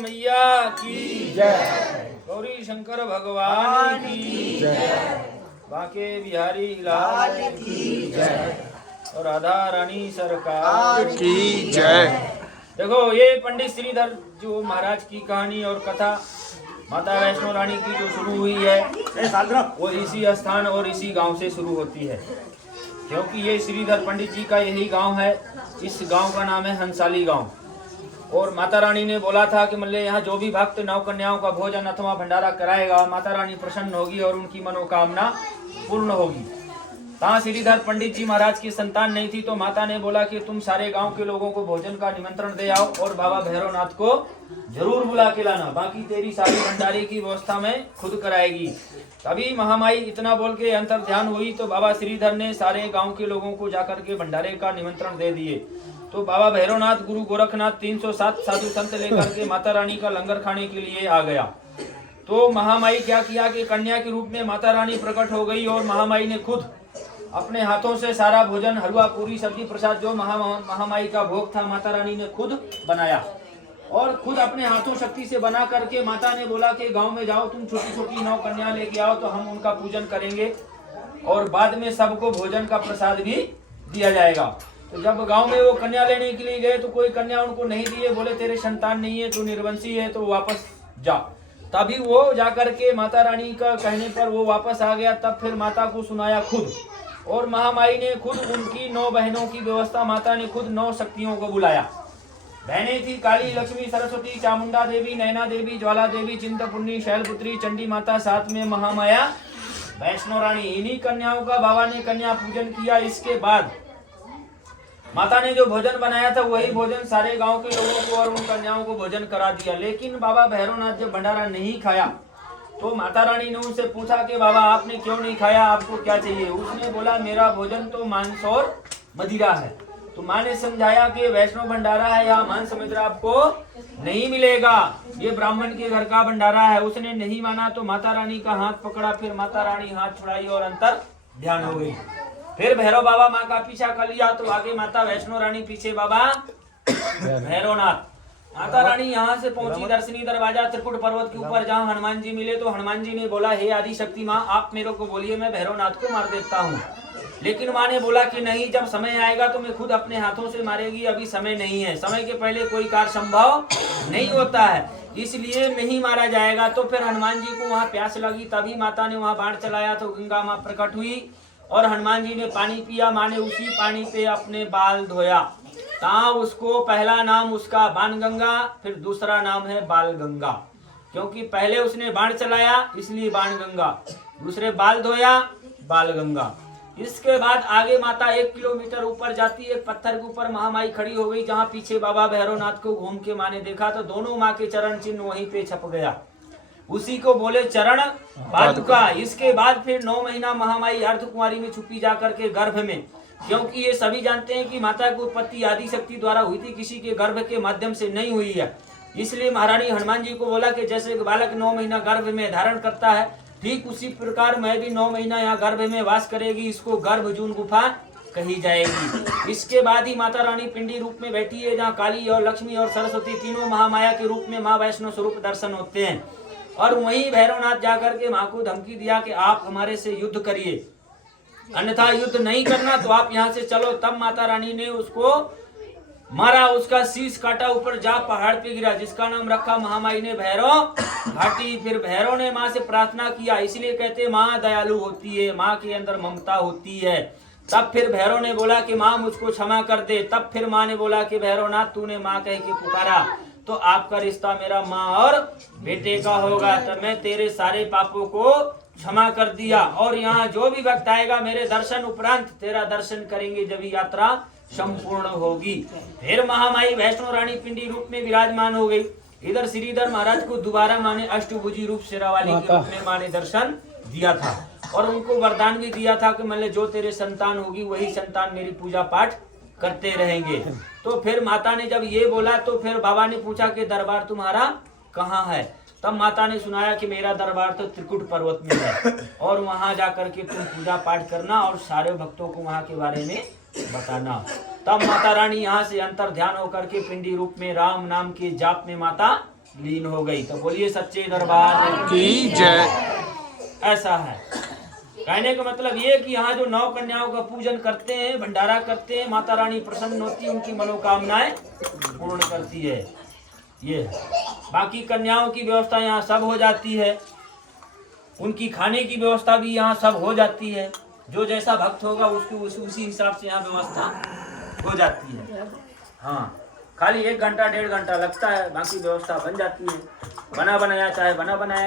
मैया की जय। गौरी शंकर भगवान की जय। बांके बिहारी लाल की जय। और राधा रानी सरकार की जय। देखो ये पंडित श्रीधर जो महाराज की कहानी और कथा माता वैष्णो रानी की जो शुरू हुई है वो इसी स्थान और इसी गांव से शुरू होती है, क्योंकि ये श्रीधर पंडित जी का यही गांव है। इस गांव का नाम है हंसाली गांव। और माता रानी ने बोला था कि मतलब यहाँ जो भी भक्त नौ कन्याओं का भोजन अथवा भंडारा कराएगा माता रानी प्रसन्न होगी और उनकी मनोकामना पूर्ण होगी। तहाँ श्रीधर पंडित जी महाराज की संतान नहीं थी, तो माता ने बोला कि तुम सारे गांव के लोगों को भोजन का निमंत्रण दे आओ और बाबा भैरवनाथ को जरूर बुला के लाना, बाकी तेरी सारी भंडारे की व्यवस्था में खुद कराएगी। तभी महामाई इतना बोल के अंतर ध्यान हुई तो बाबा श्रीधर ने सारे गांव के लोगों को जाकर के भंडारे का निमंत्रण दे दिए। तो बाबा भैरवनाथ, गुरु गोरखनाथ 307 साधु संत लेकर के माता रानी का लंगर खाने के लिए आ गया। तो महामाई क्या किया कि कन्या के रूप में माता रानी प्रकट हो गई और महामाई ने खुद अपने हाथों से सारा भोजन, हलवा, पूरी, सब्जी, प्रसाद जो महामाई का भोग था माता रानी ने खुद बनाया और खुद अपने हाथों शक्ति से बना करके माता ने बोला कि गांव में जाओ, तुम छोटी छोटी 9 कन्या लेके आओ तो हम उनका पूजन करेंगे और बाद में सबको भोजन का प्रसाद भी दिया जाएगा। तो जब गांव में वो कन्या लेने के लिए गए तो कोई कन्या उनको नहीं दिए, बोले तेरे संतान नहीं है, तू निर्वंशी है, तो वापस जा। तभी वो जाकर के माता रानी का कहने पर वो वापस आ गया। तब फिर माता को सुनाया खुद, और महामाई ने खुद उनकी 9 बहनों की व्यवस्था, माता ने खुद 9 शक्तियों को बुलाया। बहनें थी काली, लक्ष्मी, सरस्वती, चामुंडा देवी, नैना देवी, ज्वाला देवी, चिंतपूर्णी, शैलपुत्री, चंडी माता, साथ में महामाया वैष्णो रानी। इन्हीं कन्याओं का बाबा ने कन्या पूजन किया। इसके बाद माता ने जो भोजन बनाया था वही भोजन सारे गांव के लोगों को और उन कन्याओं को भोजन करा दिया। लेकिन बाबा भैरवनाथ जब भंडारा नहीं खाया तो माता रानी ने उनसे पूछा कि बाबा आपने क्यों नहीं खाया, आपको क्या चाहिए? उसने बोला मेरा भोजन तो मांस और मदिरा है। तो माँ ने समझाया कि वैष्णव भंडारा है, यहाँ मांस मदिरा आपको नहीं मिलेगा, ये ब्राह्मण के घर का भंडारा है। उसने नहीं माना तो माता रानी का हाथ पकड़ा, फिर माता रानी हाथ छुड़ाई और अंतर ध्यान हो गई। फिर भैरव बाबा माँ का पीछा कर लिया तो आगे माता वैष्णो रानी, पीछे बाबा भैरवनाथ। माता रानी यहाँ से पहुंची दर्शनी दरवाजा त्रिकुट पर्वत के ऊपर, जहाँ हनुमान जी मिले। तो हनुमान जी ने बोला हे आदि शक्ति माँ, आप मेरे को बोलिए, मैं भैरवनाथ को मार देता हूँ। लेकिन माँ ने बोला कि नहीं, जब समय आएगा तो मैं खुद अपने हाथों से मारेगी, अभी समय नहीं है, समय के पहले कोई कार्य संभव नहीं होता है, इसलिए नहीं मारा जाएगा। तो फिर हनुमान जी को वहाँ प्यास लगी, तभी माता ने वहाँ बाण चलाया तो गंगा माँ प्रकट हुई और हनुमान जी ने पानी पिया। माँ ने उसी पानी पे अपने बाल धोया। ता उसको पहला नाम उसका बाण गंगा, फिर दूसरा नाम है बाल गंगा, क्योंकि पहले उसने बाण चलाया इसलिए बाण गंगा, दूसरे बाल धोया बाल गंगा। इसके बाद आगे माता 1 किलोमीटर ऊपर जाती, एक पत्थर के ऊपर महामाई खड़ी हो गई, जहाँ पीछे बाबा भैरवनाथ को घूम के माँ ने देखा तो दोनों माँ के चरण चिन्ह वहीं पे छप गया, उसी को बोले चरण पादुका। इसके बाद फिर 9 महीना महामाई अर्धकुमारी में छुपी जाकर के गर्भ में, क्योंकि ये सभी जानते हैं कि माता की उत्पत्ति आदि शक्ति द्वारा हुई थी, किसी के गर्भ के माध्यम से नहीं हुई है। इसलिए महारानी हनुमान जी को बोला कि जैसे बालक 9 महीना गर्भ में धारण करता है, ठीक उसी प्रकार मैं भी 9 महीना यहाँ गर्भ में वास करेगी, इसको गर्भजून गुफा कही जाएगी। इसके बाद ही माता रानी पिंडी रूप में बैठी है, जहाँ काली और लक्ष्मी और सरस्वती तीनों महामाया के रूप में माँ वैष्णो स्वरूप दर्शन होते हैं। और वहीं भैरवनाथ जाकर के माँ को धमकी दिया कि आप हमारे से युद्ध करिए, अन्यथा युद्ध नहीं करना तो आप यहाँ से चलो। तब माता रानी ने उसको मारा, उसका शीश काटा, ऊपर जा पहाड़ पे गिरा, जिसका नाम रखा महामाई ने भैरव घाटी। फिर भैरव ने माँ से प्रार्थना किया, इसलिए कहते माँ दयालु होती है, माँ के अंदर ममता होती है। तब फिर भैरव ने बोला कि माँ मुझको क्षमा कर दे। तब फिर माँ ने बोला कि भैरवनाथ तूने माँ कह के पुकारा तो आपका रिश्ता मेरा माँ और बेटे का होगा, तब मैं तेरे सारे पापों को क्षमा कर दिया। और यहाँ जो भी भक्त आएगा मेरे दर्शन उपरांत तेरा दर्शन करेंगे, जब यात्रा संपूर्ण होगी। फिर महामाई वैष्णो रानी पिंडी रूप में विराजमान हो गई। इधर श्रीधर महाराज को दोबारा माँ ने अष्टभुजी रूप शेरावाली के रूप में माँ ने दर्शन दिया था और उनको वरदान भी दिया था कि मतलब जो तेरे संतान होगी वही संतान मेरी पूजा पाठ करते रहेंगे। तो फिर माता ने जब ये बोला तो फिर बाबा ने पूछा कि दरबार तुम्हारा कहाँ है? तब माता ने सुनाया कि मेरा दरबार तो त्रिकुट पर्वत में है और वहां जाकर के तुम पूजा पाठ करना और सारे भक्तों को वहां के बारे में बताना। तब माता रानी यहाँ से अंतर ध्यान होकर के पिंडी रूप में राम नाम के जाप में माता लीन हो गई। तो बोलिए सच्चे दरबार की जय। ऐसा है। कहने का मतलब ये कि यहाँ जो 9 कन्याओं का पूजन करते हैं, भंडारा करते हैं, माता रानी प्रसन्न होती है, उनकी मनोकामनाएं पूर्ण करती है। ये है। बाकी कन्याओं की व्यवस्था यहाँ सब हो जाती है, उनकी खाने की व्यवस्था भी यहाँ सब हो जाती है। जो जैसा भक्त होगा उसकी उसी हिसाब से यहाँ व्यवस्था हो जाती है। हाँ, खाली 1 घंटा 1.5 घंटा लगता है, बाकी व्यवस्था बन जाती है। बना बनाया चाहे बना बनाया